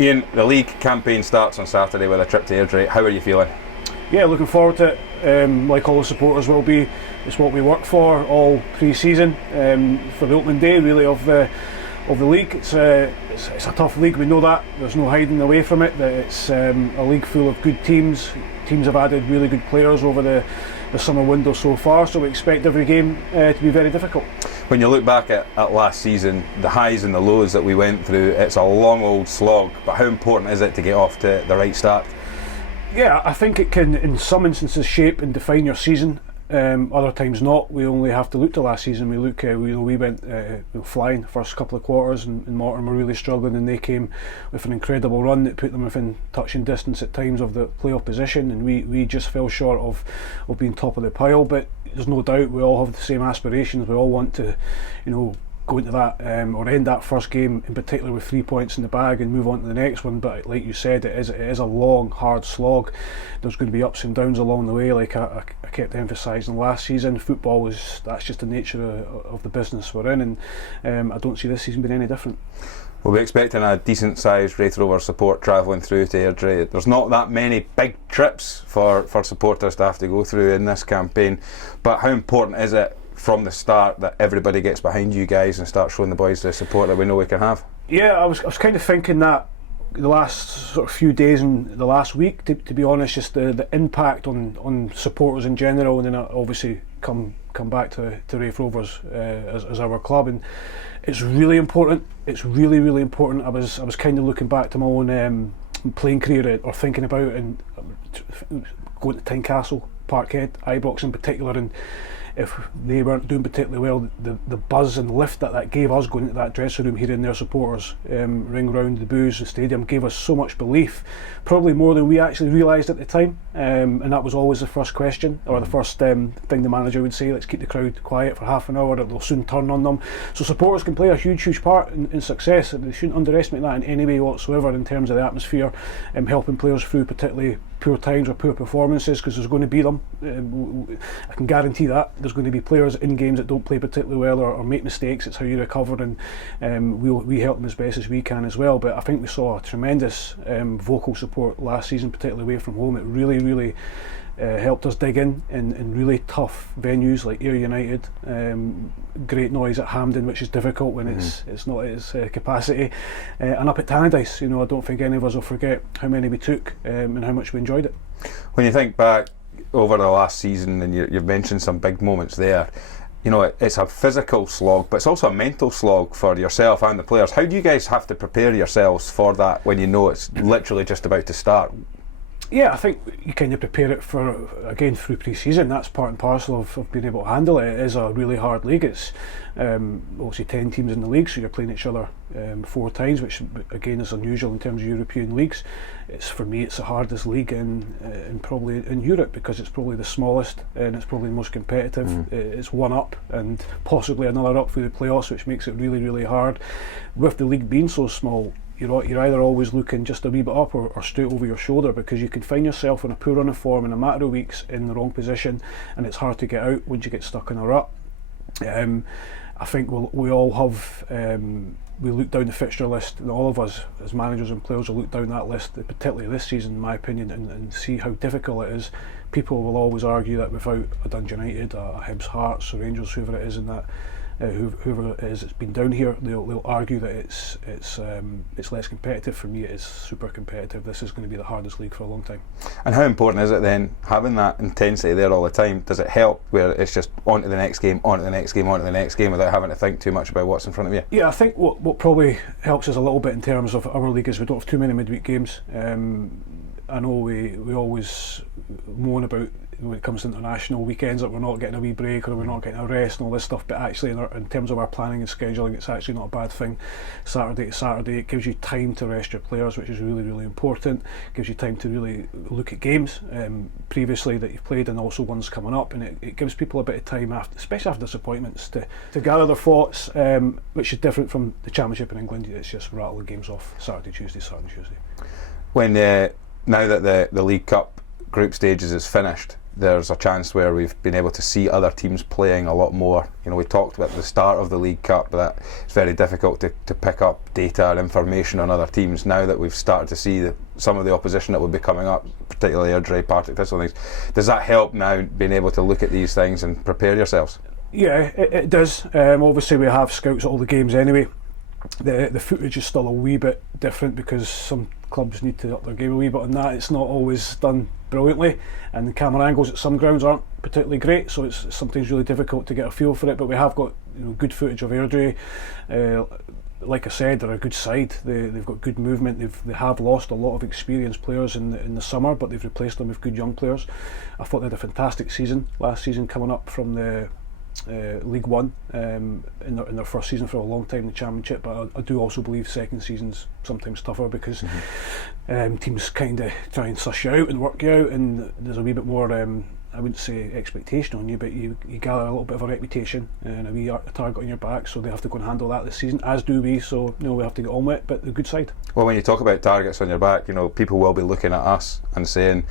Ian, the league campaign starts on Saturday with a trip to Airdrie. How are you feeling? Yeah, looking forward to it. Like all the supporters will be, it's what we work for all pre-season, for the opening day really of the league. It's a tough league, we know that. There's no hiding away from it. That it's a league full of good teams. Teams have added really good players over the summer window so far, so we expect every game to be very difficult. When you look back at last season, the highs and the lows that we went through, it's a long old slog, but how important is it to get off to the right start? Yeah, I think it can in some instances shape and define your season. Other times not. We only have to look to last season. We look, we went flying first couple of quarters, and Morton were really struggling, and they came with an incredible run that put them within touching distance at times of the playoff position, and we just fell short of being top of the pile. But there's no doubt we all have the same aspirations. We all want to, go into that or end that first game in particular with 3 points in the bag and move on to the next one. But like you said, it is a long, hard slog. There's going to be ups and downs along the way, like I kept emphasising last season. Football that's just the nature of the business we're in, and I don't see this season being any different. We'll be expecting a decent sized Raith Rovers support travelling through to Airdrie. There's not that many big trips for supporters to have to go through in this campaign, but how important is it from the start that everybody gets behind you guys and starts showing the boys the support that we know we can have? Yeah, I was kind of thinking that the last sort of few days and the last week, to be honest, just the impact on supporters in general, and then obviously come back to Raith Rovers as our club, and it's really important. It's really, really important. I was kind of looking back to my own playing career, or thinking about and going to Tynecastle, Parkhead, Ibrox in particular, and if they weren't doing particularly well, the buzz and lift that gave us going into that dressing room, hearing their supporters ring round the boos, the stadium, gave us so much belief, probably more than we actually realised at the time, and that was always the first question, or the first thing the manager would say: let's keep the crowd quiet for half an hour, or they'll soon turn on them. So supporters can play a huge part in success, and they shouldn't underestimate that in any way whatsoever in terms of the atmosphere, helping players through particularly poor times or poor performances, because there's going to be them. I can guarantee that there's going to be players in games that don't play particularly well or make mistakes. It's how you recover, and we help them as best as we can as well. But I think we saw a tremendous vocal support last season, particularly away from home. It really helped us dig in really tough venues like Ayr United, great noise at Hampden, which is difficult when it's not at its capacity, and up at Tannadice. I don't think any of us will forget how many we took and how much we enjoyed it. When you think back over the last season, and you've mentioned some big moments there, it's a physical slog, but it's also a mental slog for yourself and the players. How do you guys have to prepare yourselves for that when you know it's literally just about to start? Yeah, I think you kind of prepare it through pre-season. That's part and parcel of being able to handle it. It is a really hard league. It's obviously 10 teams in the league, so you're playing each other 4 times, which again is unusual in terms of European leagues. For me, it's the hardest league in probably in Europe, because it's probably the smallest and it's probably the most competitive. It's one up and possibly another up through the playoffs, which makes it really, really hard. With the league being so small, you're either always looking just a wee bit up or straight over your shoulder, because you can find yourself in a poor run of form in a matter of weeks in the wrong position, and it's hard to get out once you get stuck in a rut. I think we all have, we look down the fixture list, and all of us as managers and players will look down that list, particularly this season in my opinion, and see how difficult it is. People will always argue that without a Dundee United, a Hibs, Hearts or Rangers, whoever it is in that, whoever it is that's been down here, they'll argue that it's less competitive. For me, it is super competitive. This is going to be the hardest league for a long time. And how important is it then, having that intensity there all the time? Does it help where it's just on to the next game, on to the next game, on to the next game, without having to think too much about what's in front of you? Yeah, I think what probably helps us a little bit in terms of our league is we don't have too many midweek games. I know we always moan about, when it comes to international weekends, that we're not getting a wee break or we're not getting a rest and all this stuff, but actually in terms of our planning and scheduling, it's actually not a bad thing. Saturday to Saturday, it gives you time to rest your players, which is really, really important. It gives you time to really look at games previously that you've played, and also ones coming up, and it gives people a bit of time, especially after disappointments, to gather their thoughts, which is different from the Championship in England. It's just rattling games off Saturday, Tuesday. When now that the League Cup group stages is finished, there's a chance where we've been able to see other teams playing a lot more. You know, we talked about the start of the League Cup, that it's very difficult to pick up data and information on other teams. Now that we've started to see some of the opposition that would be coming up, particularly Airdrie, Partick Thistle and things, does that help now being able to look at these things and prepare yourselves? Yeah, it does. Obviously we have scouts at all the games anyway. The footage is still a wee bit different because some clubs need to up their game a wee bit on that. It's not always done brilliantly, and the camera angles at some grounds aren't particularly great, so it's sometimes really difficult to get a feel for it. But we have got, you know, good footage of Airdrie. Like I said, they're a good side. They've got good movement. They have lost a lot of experienced players in the summer, but they've replaced them with good young players. I thought they had a fantastic season last season, coming up from the League One in their first season for a long time in the Championship. But I do also believe second season's sometimes tougher because teams kind of try and suss you out and work you out, and there's a wee bit more I wouldn't say expectation on you, but you gather a little bit of a reputation and a wee target on your back, so they have to go and handle that this season, as do we. So, you know, we have to get on with it, but the good side. Well, when you talk about targets on your back, you know, people will be looking at us and saying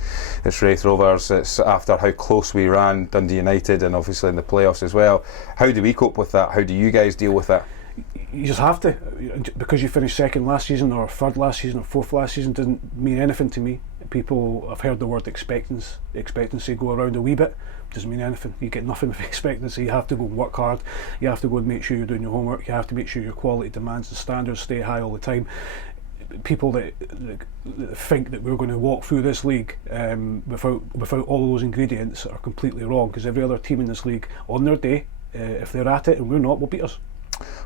it's Raith Rovers, it's after how close we ran Dundee United and obviously in the playoffs as well. How do we cope with that? How do you guys deal with that? You just have to, because you finished second last season or third last season or fourth last season doesn't mean anything to me. People have heard the word expectancy go around a wee bit. Doesn't mean anything. You get nothing with expectancy. You have to go and work hard. You have to go and make sure you're doing your homework. You have to make sure your quality demands and standards stay high all the time. People that think that we're going to walk through this league without all those ingredients are completely wrong, because every other team in this league on their day, if they're at it and we're not, will beat us.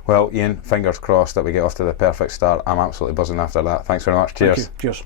Well, Ian, fingers crossed that we get off to the perfect start. I'm absolutely buzzing after that. Thanks very much. Cheers. Cheers.